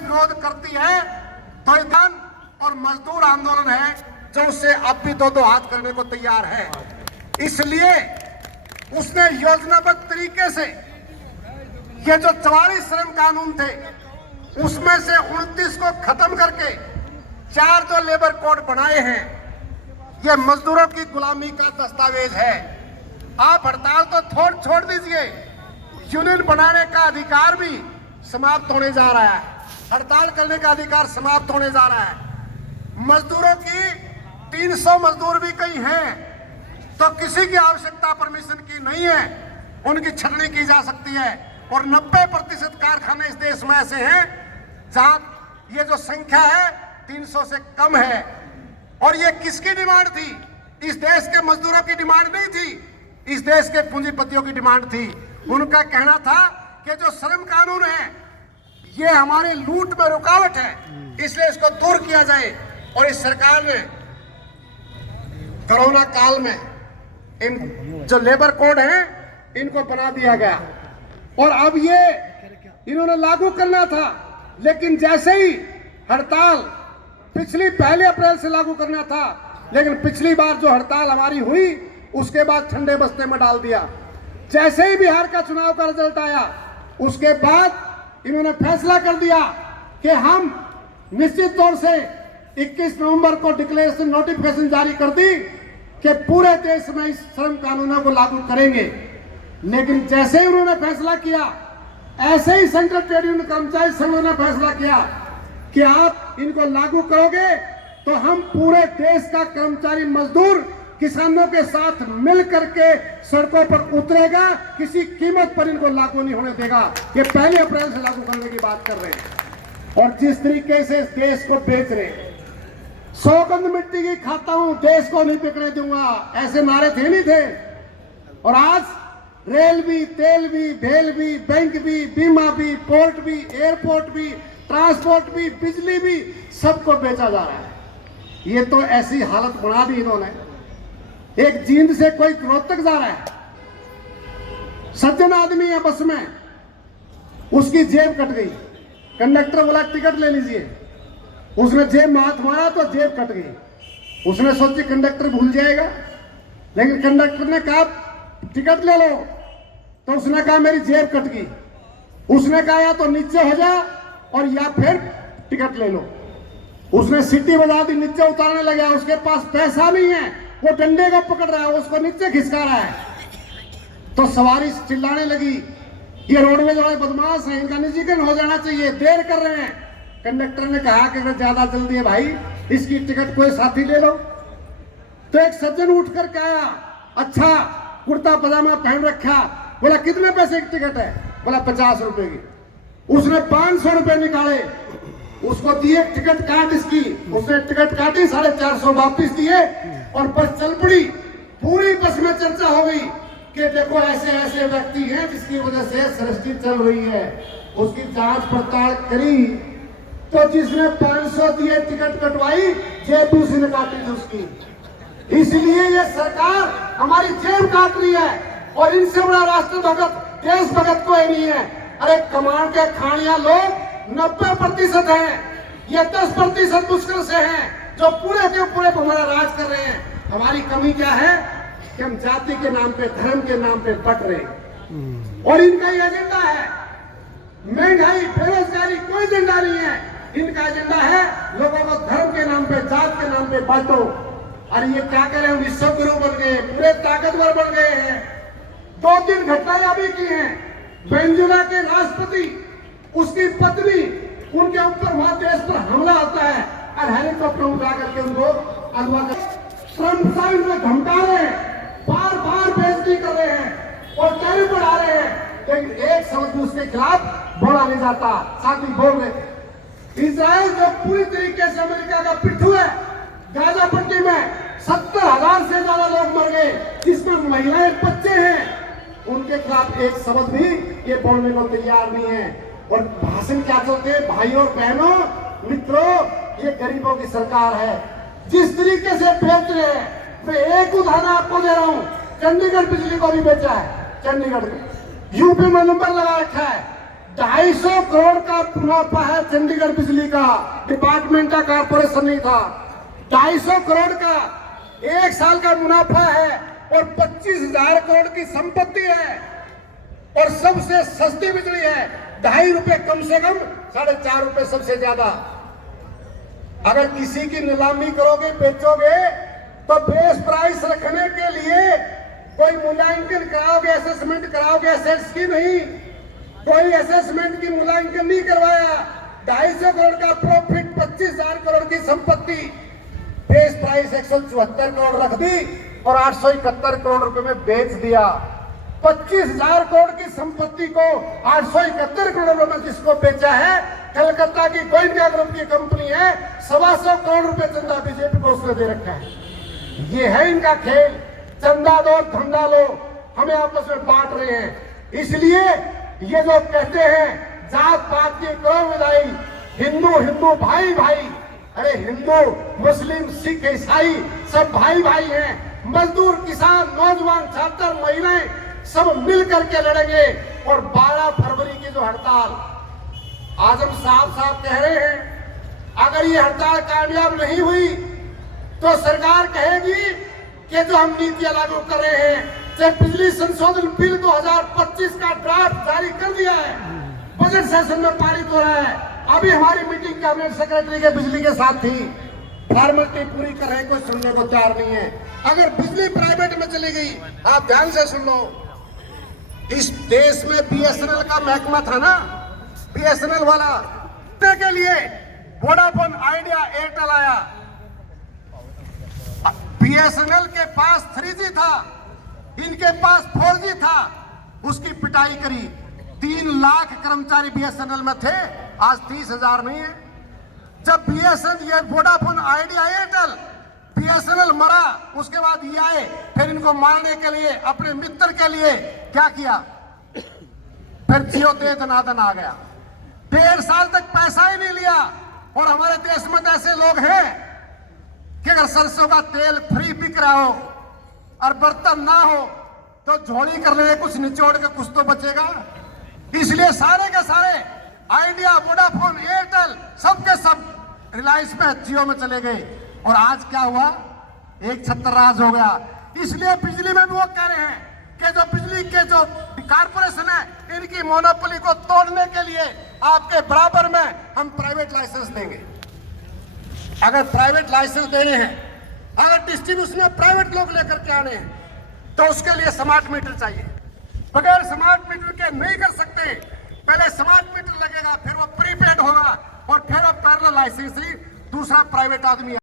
विरोध करती है तो ईरान और मजदूर आंदोलन है जो उससे अब भी दो दो हाथ करने को तैयार है। इसलिए उसने योजनाबद्ध तरीके से ये जो 44 श्रम कानून थे उसमें से 29 को खत्म करके 4 जो लेबर कोड बनाए हैं, ये मजदूरों की गुलामी का दस्तावेज है। आप हड़ताल तो छोड़ दीजिए, यूनियन बनाने का अधिकार भी समाप्त होने जा रहा है, हड़ताल करने का अधिकार समाप्त होने जा रहा है। मजदूरों की 300 मजदूर भी कहीं हैं तो किसी की आवश्यकता परमिशन की नहीं है, उनकी छटनी की जा सकती है। और 90% कारखाने इस देश में ऐसे हैं जहां ये जो संख्या है 300 से कम है। और ये किसकी डिमांड थी? इस देश के मजदूरों की डिमांड नहीं थी, इस देश के पूंजीपतियों की डिमांड थी। उनका कहना था कि जो श्रम कानून है ये हमारे लूट में रुकावट है, इसलिए इसको दूर किया जाए। और इस सरकार ने कोरोना काल में इन जो लेबर कोड हैं इनको बना दिया गया और अब ये इन्होंने लागू करना था, लेकिन जैसे ही हड़ताल पिछली 1 अप्रैल से लागू करना था, लेकिन पिछली बार जो हड़ताल हमारी हुई उसके बाद ठंडे बस्ते में डाल दिया। जैसे ही बिहार का चुनाव का रिजल्ट आया उसके बाद इन्होंने फैसला कर दिया कि हम निश्चित तौर से 21 नवंबर को डिक्लेरेशन नोटिफिकेशन जारी कर दी कि पूरे देश में इस श्रम कानूनों को लागू करेंगे। लेकिन जैसे ही उन्होंने फैसला किया, ऐसे ही सेंट्रल ट्रेड यूनियन कर्मचारी संघों ने फैसला किया कि आप इनको लागू करोगे तो हम पूरे देश का कर्मचारी मजदूर किसानों के साथ मिल करके सड़कों पर उतरेगा, किसी कीमत पर इनको लागू नहीं होने देगा। ये 1 अप्रैल से लागू करने की बात कर रहे हैं। और जिस तरीके से इस देश को बेच रहे हैं, सौगंध मिट्टी की खाता हूं, देश को नहीं बिकने दूंगा, ऐसे नारे थे नहीं थे। और आज रेल भी, तेल भी, भेल भी, बैंक भी, बीमा भी, पोर्ट भी, एयरपोर्ट भी, ट्रांसपोर्ट भी, बिजली भी, सबको बेचा जा रहा है। ये तो ऐसी हालत बना दी इन्होंने। एक जींद से कोई रोहतक जा रहा है, सज्जन आदमी है बस में, उसकी जेब कट गई, कंडक्टर बोला टिकट ले लीजिए, उसने जेब में हाथ मारा तो जेब कट गई। उसने सोची कंडक्टर भूल जाएगा, लेकिन कंडक्टर ने कहा टिकट ले लो, तो उसने कहा मेरी जेब कट गई। उसने कहा या तो नीचे हो जा और या फिर टिकट ले लो। उसने सीटी बजा दी, नीचे उतारने लगा, उसके पास पैसा नहीं है, वो डंडे को पकड़ रहा है, उसको नीचे खिसका रहा है। तो सवारी चिल्लाने लगी ये रोडवेज वाले बदमाश हैं, इनका निजीकरण हो जाना चाहिए, देर कर रहे हैं। कंडक्टर ने कहा कि अगर ज्यादा जल्दी है भाई, इसकी टिकट कोई साथी ले लो। तो एक सज्जन उठकर कहा, अच्छा कुर्ता पजामा पहन रखा, बोला कितने पैसे की टिकट है? बोला 50 रुपए की। उसने 500 रुपए निकाले, उसको दिए, टिकट काट इसकी। उसने टिकट काटी, 450 वापिस दिए और बस चल पड़ी। पूरी बस में चर्चा हो गई कि देखो ऐसे ऐसे व्यक्ति हैं जिसकी वजह से सृष्टि चल रही है। उसकी जांच पड़ताल करी तो जिसने 500 दिए टिकट कटवाई, जेब दूसरी ने काटी थी उसकी। इसलिए ये सरकार हमारी जेब काट रही है। और इनसे बड़ा राष्ट्र भगत, देश भगत कोई नहीं है। अरे कमांड के खानिया लोग 90% हैं, ये 10% मुश्किल से हैं जो पूरे के पूरे हमारा राज कर रहे हैं। हमारी कमी क्या है कि हम जाति के नाम पे, धर्म के नाम पे बट रहे हैं। और इनका ये एजेंडा है महंगाई, बेरोजगारी, कोई एजेंडा नहीं है। इनका एजेंडा है लोगों को धर्म के नाम पे, जात के नाम पे बांटो। और ये क्या करें, विश्व गुरु बन गए, पूरे ताकतवर बन गए हैं। 2-3 घटनाएं अभी की हैं। वेनेजुएला के राष्ट्रपति, उसकी पत्नी, उनके ऊपर वहां देश पर हमला होता है और हेलीकॉप्टर उड़ा करके उनको अगवा कर ट्रम्प में धमका रहे हैं, बार बार बेइज्जती कर रहे हैं और टैरिफ बढ़ा रहे हैं। लेकिन एक शब्द भी उसके खिलाफ बोला नहीं जाता। साथ ही बोल रहे इजराइल जो पूरी तरीके से अमेरिका का पिट्ठू है, गाजा पट्टी में 70,000 से ज्यादा लोग मर गए, जिसमें महिलाएं, बच्चे हैं, उनके खिलाफ एक शब्द भी ये बोलने को तैयार नहीं है। और भाषण क्या चलते हैं? भाइयों बहनों मित्रों, ये गरीबों की सरकार है। जिस तरीके से बेच रहे हैं, मैं एक उदाहरण आपको दे रहा हूं, चंडीगढ़ बिजली को भी बेचा है। चंडीगढ़ में यूपी में नंबर लगा रखा है, 250 करोड़ का मुनाफा है चंडीगढ़ बिजली का, डिपार्टमेंट का कॉर्पोरेशन नहीं था। 250 करोड़ का एक साल का मुनाफा है और 25,000 करोड़ की संपत्ति है और सबसे सस्ती बिजली है। 2.5 रुपए कम से कम, 4.5 रुपए सबसे ज्यादा। अगर किसी की नीलामी करोगे, बेचोगे, तो बेस प्राइस रखने के लिए कोई मूल्यांकन कराओगे, असेसमेंट कराओगे एसेट्स की, नहीं। कोई असेसमेंट की मूल्यांकन नहीं करवाया। 250 करोड़ का प्रॉफिट, 25,000 करोड़ की संपत्ति, बेस प्राइस 174 करोड़ रख दी और 871 करोड़ रुपए में बेच दिया। 25,000 करोड़ की संपत्ति को 871 करोड़ रुपए में जिसको बेचा है, कलकत्ता की गोइंका ग्रुप की कंपनी है, 125 करोड़ रुपए चंदा बीजेपी को उसने दे रखा है। ये है इनका खेल, चंदा दो धंधा लो, हमें आपस में बांट रहे हैं। इसलिए ये जो कहते हैं जात पात की करो विदाई, हिंदू हिंदू भाई भाई, अरे हिंदू मुस्लिम सिख ईसाई सब भाई भाई हैं। मजदूर, किसान, नौजवान, छात्र, महिलाएं सब मिल करके लड़ेंगे। और 12 फरवरी की जो हड़ताल आजम साहब कह रहे हैं, अगर ये हड़ताल कामयाब नहीं हुई तो सरकार कहेगी कि जो हम नीतियां लागू कर रहे हैं, चाहे बिजली संशोधन बिल 2025 का ड्राफ्ट जारी कर दिया है, बजट सेशन में पारित हो रहा है। अभी हमारी मीटिंग कैबिनेट सेक्रेटरी के बिजली के साथ थी, फॉर्मेलिटी पूरी कर रहे, कोई सुनने को तैयार नहीं है। अगर बिजली प्राइवेट में चली गई, आप ध्यान से सुन लो, इस देश में बीएसएनएल का महकमा था ना, बीएसएनएल वाला के लिए वोडाफोन, आइडिया, एयरटेल आया। बीएसएनएल के पास 3G था, इनके पास 4G था, उसकी पिटाई करी। 3 लाख कर्मचारी बीएसएनएल में थे, आज 30,000 नहीं है। जब बीएसएनएल, ये वोडाफोन, आइडिया, एयरटेल, बीएसएनएल मरा, उसके बाद ये आए, फिर इनको मारने के लिए, अपने मित्र के लिए क्या किया, फिर जियो दे दनादन आ गया। 1.5 साल तक पैसा ही नहीं लिया। और हमारे देश में तो ऐसे लोग हैं कि अगर सरसों का तेल फ्री बिक रहा हो और बर्तन ना हो तो झोली कर ले, कुछ निचोड़ के कुछ तो बचेगा। इसलिए सारे के सारे आइडिया, वोडाफोन, एयरटेल सबके सब रिलायंस में, जियो में चले गए। और आज क्या हुआ, एक छत्रराज हो गया। इसलिए बिजली में भी वो कह रहे हैं कि जो बिजली के जो कारपोरेशन है, इनकी मोनोपोली को तोड़ने के लिए आपके बराबर में हम प्राइवेट लाइसेंस देंगे। अगर प्राइवेट लाइसेंस देने हैं, अगर डिस्ट्रीब्यूशन में प्राइवेट लोग लेकर के आने हैं, तो उसके लिए स्मार्ट मीटर चाहिए। बगैर स्मार्ट मीटर के नहीं कर सकते। पहले स्मार्ट मीटर लगेगा, फिर वो प्रीपेड होगा और फिर अब पैरेलल लाइसेंस ही दूसरा प्राइवेट आदमी